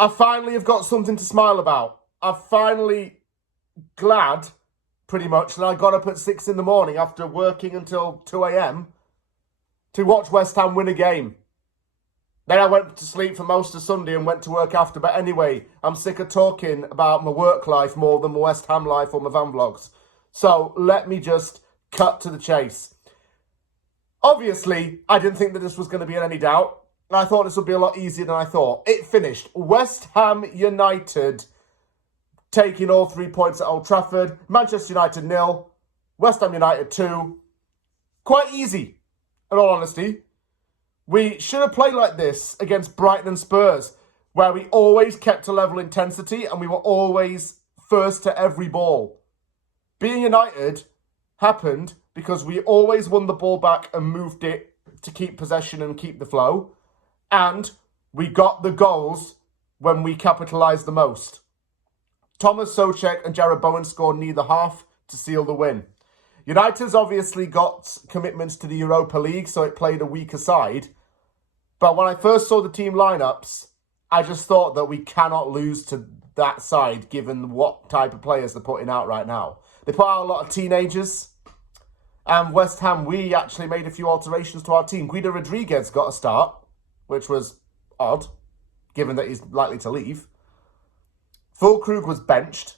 I finally have got something to smile about. I'm finally glad, pretty much, that I got up at 6 in the morning after working until 2 a.m. to watch West Ham win a game. Then I went to sleep for most of Sunday and went to work after. But anyway, I'm sick of talking about my work life more than my West Ham life or my van vlogs. So let me just cut to the chase. Obviously, I didn't think that this was going to be in any doubt. I thought this would be a lot easier than I thought. It finished. West Ham United taking all 3 points at Old Trafford. Manchester United 0. West Ham United 2. Quite easy, in all honesty. We should have played like this against Brighton and Spurs, where we always kept a level intensity and we were always first to every ball. Being United happened because we always won the ball back and moved it to keep possession and keep the flow. And we got the goals when we capitalised the most. Thomas Souček and Jared Bowen scored neither half to seal the win. United's obviously got commitments to the Europa League, so it played a weaker side. But when I first saw the team lineups, I just thought that we cannot lose to that side given what type of players they're putting out right now. They put out a lot of teenagers. And West Ham, we actually made a few alterations to our team. Guido Rodriguez got a start, which was odd, given that he's likely to leave. Füllkrug was benched.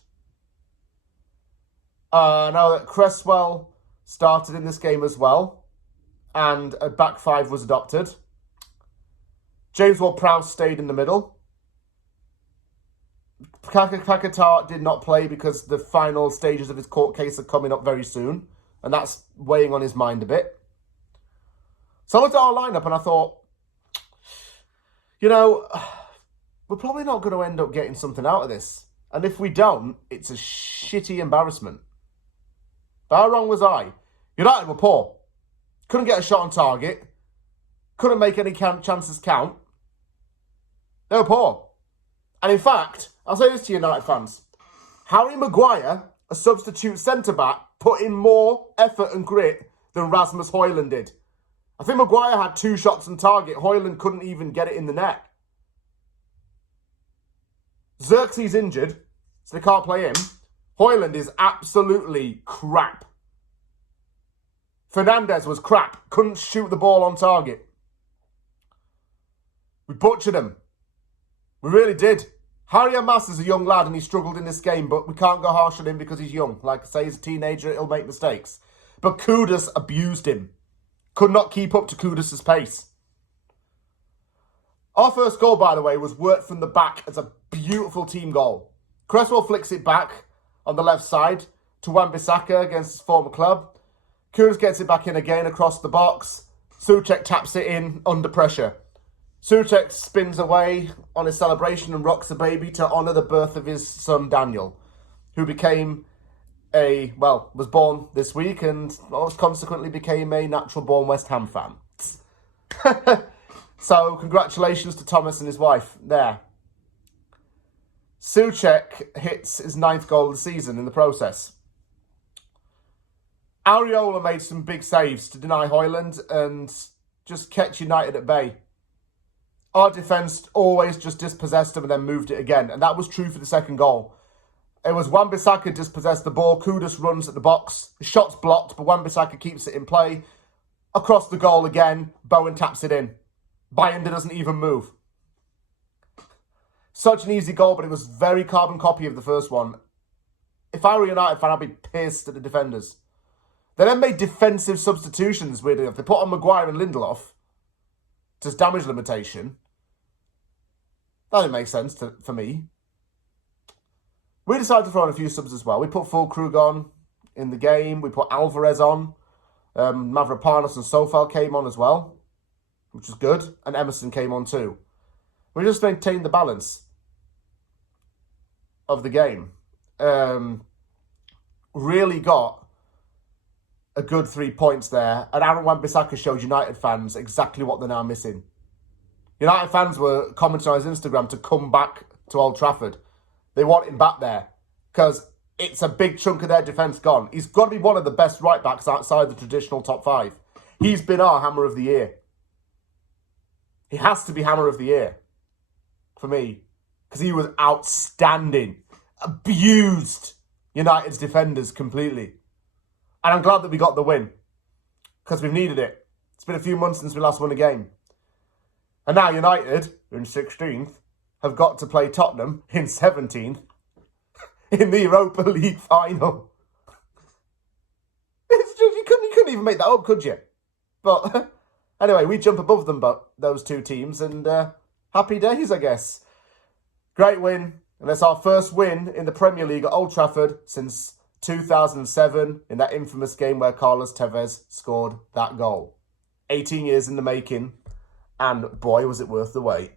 Now that Cresswell started in this game as well, and a back five was adopted. James Ward-Prowse stayed in the middle. Paquetá did not play because the final stages of his court case are coming up very soon, and that's weighing on his mind a bit. So I looked at our lineup and I thought, you know, we're probably not going to end up getting something out of this. And if we don't, it's a shitty embarrassment. But how wrong was I? United were poor. Couldn't get a shot on target. Couldn't make any chances count. They were poor. And in fact, I'll say this to United fans. Harry Maguire, a substitute centre-back, put in more effort and grit than Rasmus Højlund did. I think Maguire had 2 shots on target. Højlund couldn't even get it in the net. Xerxes injured, so they can't play him. Højlund is absolutely crap. Fernandes was crap. Couldn't shoot the ball on target. We butchered him. We really did. Harry Mas is a young lad and he struggled in this game, but we can't go harsh on him because he's young. Like I say, he's a teenager, he'll make mistakes. But Kudus abused him. Could not keep up to Kudus' pace. Our first goal, by the way, was worked from the back as a beautiful team goal. Cresswell flicks it back on the left side to Wan-Bissaka against his former club. Kudus gets it back in again across the box. Souček taps it in under pressure. Souček spins away on his celebration and rocks a baby to honour the birth of his son Daniel, who was born this week and consequently became a natural-born West Ham fan. So, congratulations to Thomas and his wife there. Souček hits his 9th goal of the season in the process. Areola made some big saves to deny Højlund and just kept United at bay. Our defence always just dispossessed him and then moved it again. And that was true for the second goal. It was Wan-Bissaka dispossessed the ball. Kudus runs at the box. The shot's blocked, but Wan-Bissaka keeps it in play. Across the goal again, Bowen taps it in. Bayanda doesn't even move. Such an easy goal, but it was very carbon copy of the first one. If I were a United fan, I'd be pissed at the defenders. They then made defensive substitutions, weirdly enough. They put on Maguire and Lindelof. Just damage limitation. That didn't make sense for me. We decided to throw in a few subs as well. We put Füllkrug on in the game. We put Alvarez on. Mavropanos and Sofal came on as well, which was good. And Emerson came on too. We just maintained the balance of the game. Really got a good 3 points there. And Aaron Wan-Bissaka showed United fans exactly what they're now missing. United fans were commenting on his Instagram to come back to Old Trafford. They want him back there because it's a big chunk of their defence gone. He's got to be one of the best right-backs outside the traditional top 5. He's been our Hammer of the Year. He has to be Hammer of the Year for me because he was outstanding. Abused United's defenders completely. And I'm glad that we got the win, because we've needed it. It's been a few months since we last won a game. And now United, in 16th, have got to play Tottenham in 17th in the Europa League final. It's just, you couldn't even make that up, could you? But anyway, we jump above them, but those two teams, and happy days, I guess. Great win, and it's our first win in the Premier League at Old Trafford since 2007 in that infamous game where Carlos Tevez scored that goal. 18 years in the making, and boy, was it worth the wait.